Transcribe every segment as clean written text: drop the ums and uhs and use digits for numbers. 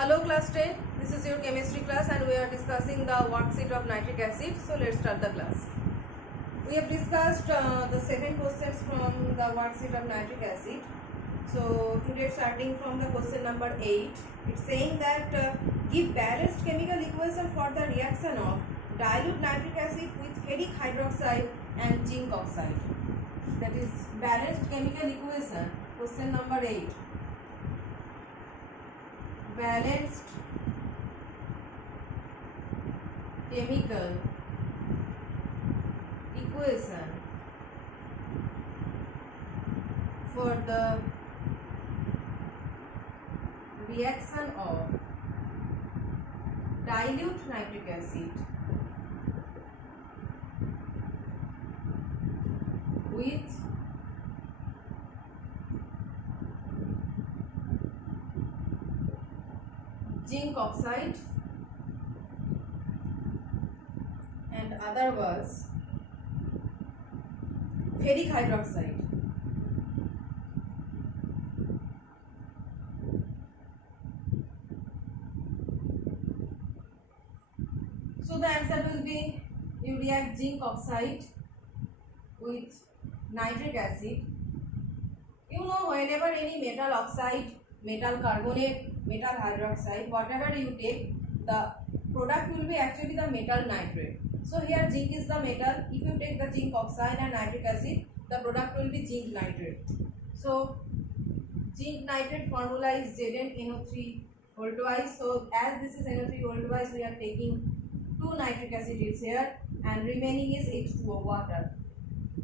Hello class 10, this is your chemistry class and we are discussing the worksheet of nitric acid. So let's start the class. We have discussed the 7 questions from the worksheet of nitric acid. So today starting from the question number 8, it's saying that give balanced chemical equation for the reaction of dilute nitric acid with ferric hydroxide and zinc oxide. That is balanced chemical equation, question number 8. Balanced chemical equation for the reaction of dilute nitric acid with zinc oxide and other was ferric hydroxide. So the answer will be, you react zinc oxide with nitric acid. You know, whenever any metal oxide, metal carbonate, metal hydroxide, whatever you take, the product will be actually the metal nitrate. So here zinc is the metal. If you take the zinc oxide and nitric acid, the product will be zinc nitrate. So zinc nitrate formula is ZnNO3 whole twice. So as this is NO3 whole twice, we are taking 2 nitric acid is here and remaining is H2O, water.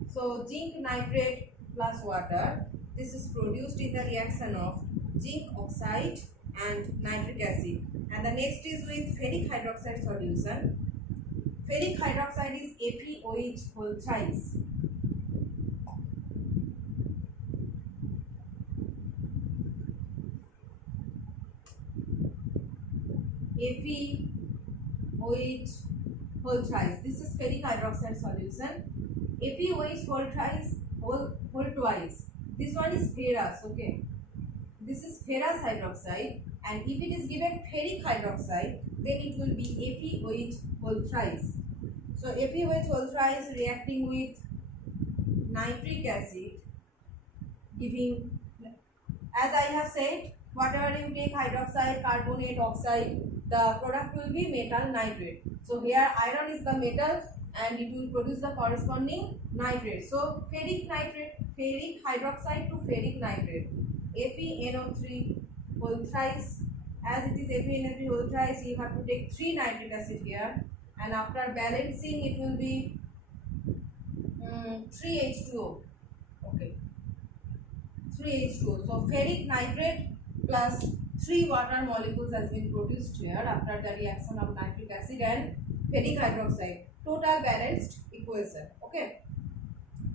So zinc nitrate plus water, this is produced in the reaction of zinc oxide and nitric acid. And the next is with ferric hydroxide solution. Ferric hydroxide is FeOH whole thrice. FeOH whole thrice. This is ferric hydroxide solution. FeOH whole thrice, whole twice. This one is ferrous, okay. This is ferrous hydroxide, and if it is given ferric hydroxide, then it will be FeOH whole thrice. So FeOH whole thrice reacting with nitric acid, giving, as I have said, whatever you take hydroxide, carbonate, oxide, the product will be metal nitrate. So here iron is the metal and it will produce the corresponding nitrate. So ferric nitrate, ferric hydroxide to ferric nitrate, FeNO3 whole thrice. As it is FeNO3 whole thrice, you have to take 3 nitric acid here, and after balancing it will be 3H2O. Okay, 3H2O. So ferric nitrate plus 3 water molecules has been produced here after the reaction of nitric acid and ferric hydroxide. Total balanced equation. Okay,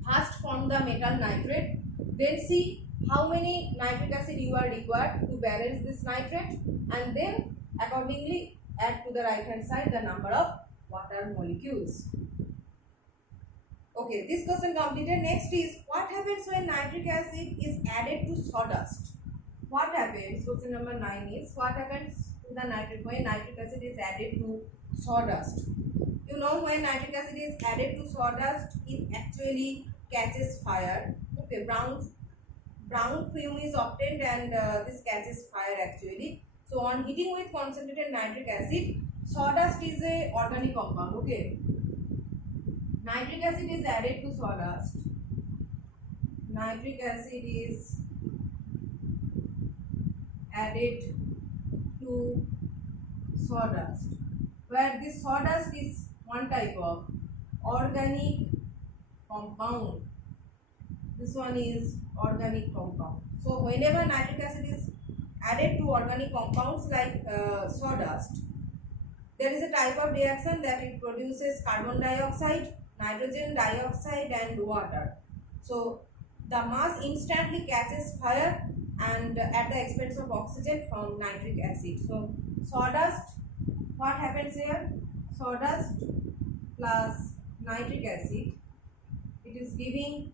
first form the metal nitrate, then see how many nitric acid you are required to balance this nitrate, and then accordingly add to the right hand side the number of water molecules. Okay, this question completed. Next is, what happens when nitric acid is added to sawdust? What happens? Question number 9 is, what happens to the nitric when nitric acid is added to sawdust? You know, when nitric acid is added to sawdust, it actually catches fire. Okay, brown fume is obtained and this catches fire actually. So on heating with concentrated nitric acid, sawdust is a organic compound. Okay, nitric acid is added to sawdust. Nitric acid is added to sawdust, where this sawdust is one type of organic compound. This one is organic compound. So whenever nitric acid is added to organic compounds like sawdust, there is a type of reaction that it produces carbon dioxide, nitrogen dioxide and water. So the mass instantly catches fire and at the expense of oxygen from nitric acid. So sawdust, what happens here? Sawdust plus nitric acid, it is giving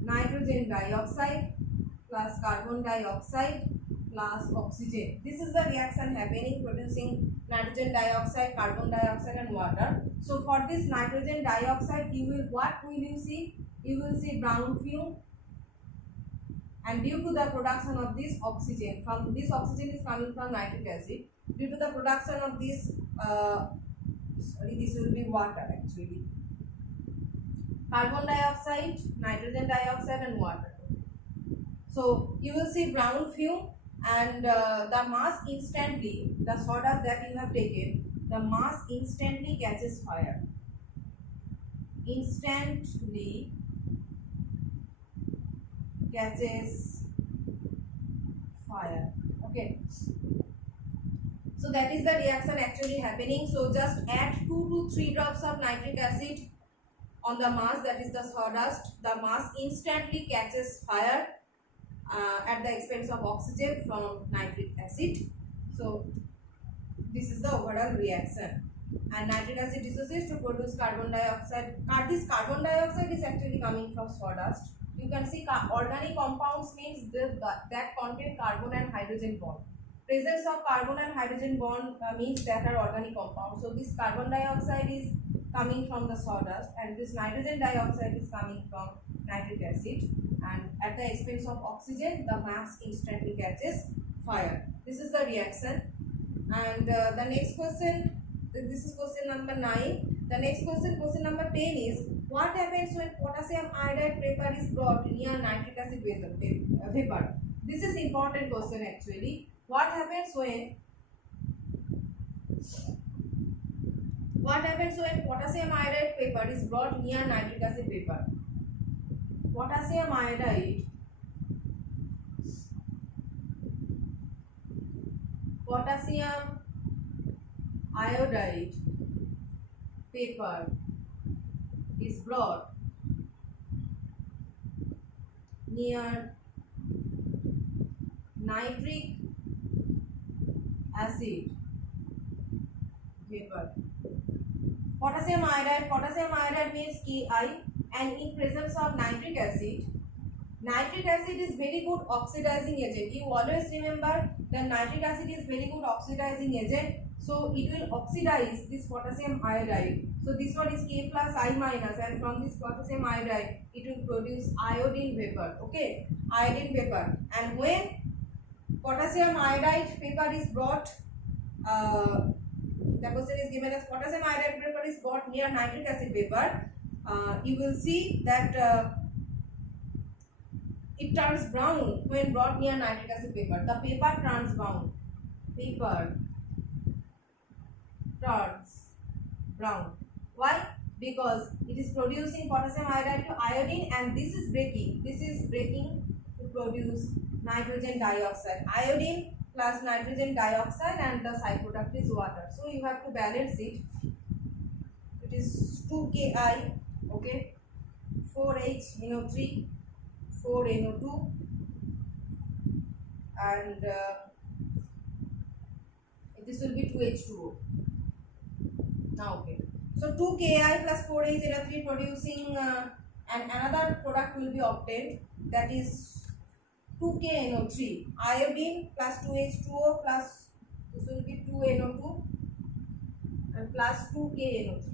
nitrogen dioxide plus carbon dioxide plus oxygen. This is the reaction happening producing nitrogen dioxide, carbon dioxide and water. So for this nitrogen dioxide, what will you see? You will see brown fume, and due to the production of this oxygen, from this oxygen is coming from nitric acid, due to the production of this this will be water actually, carbon dioxide, nitrogen dioxide and water. So you will see brown fume, and the mass instantly, the soda that you have taken, the mass instantly catches fire. Instantly catches fire. Okay. So that is the reaction actually happening. So just add 2 to 3 drops of nitric acid on the mass, that is the sawdust. The mass instantly catches fire at the expense of oxygen from nitric acid. So this is the overall reaction, and nitric acid dissociates to produce carbon dioxide. This carbon dioxide is actually coming from sawdust. You can see organic compounds means that contain carbon and hydrogen bond. Presence of carbon and hydrogen bond means that are organic compounds. So this carbon dioxide is coming from the sawdust, and this nitrogen dioxide is coming from nitric acid, and at the expense of oxygen the mass instantly catches fire. This is the reaction. And the next question, this is question number 9. The next question, question number 10 is, what happens when potassium iodide vapor is brought near nitric acid vapor? This is important question actually. What happens when potassium iodide vapor is brought near nitric acid vapor? Potassium iodide vapor is brought near nitric acid vapor. Potassium iodide means Ki, and in presence of nitric acid is very good oxidizing agent. You always remember that nitric acid is very good oxidizing agent. So it will oxidize this potassium iodide. So this one is K plus I minus, and from this potassium iodide it will produce iodine vapor. Okay, iodine vapor. And when potassium iodide vapor is brought, the question is given as potassium iodide vapor is brought near nitric acid vapor, you will see that it turns brown when brought near nitric acid vapor. The paper turns brown. Why? Because it is producing potassium iodide to iodine, and this is breaking to produce nitrogen dioxide. Iodine plus nitrogen dioxide, and the side product is water. So you have to balance it. It is 2 Ki, okay, 4HNO3, 4NO2, and this will be 2H2O. Now, okay. So 2 Ki plus 4HNO3 producing, and another product will be obtained, that is 2KNO3, iodine plus 2H2O plus, this will be 2NO2 and plus 2KNO3.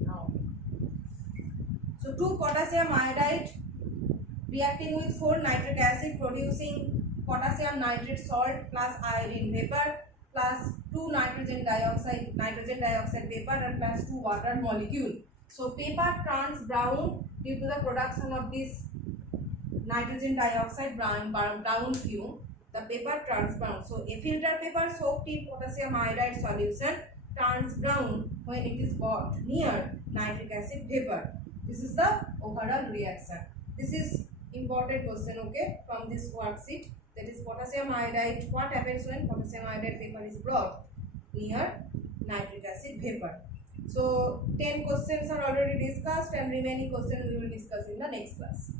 Now, so 2 potassium iodide reacting with 4 nitric acid producing potassium nitrate salt plus iodine vapor plus 2 nitrogen dioxide vapor and plus 2 water molecule. So paper turns brown due to the production of this nitrogen dioxide brown fume. The paper turns brown. So a filter paper soaked in potassium iodide solution turns brown when it is brought near nitric acid vapor. This is the overall reaction. This is important question, okay, from this worksheet. That is potassium iodide. What happens when potassium iodide vapor is brought near nitric acid vapor? So 10 questions are already discussed, and remaining questions we will discuss in the next class.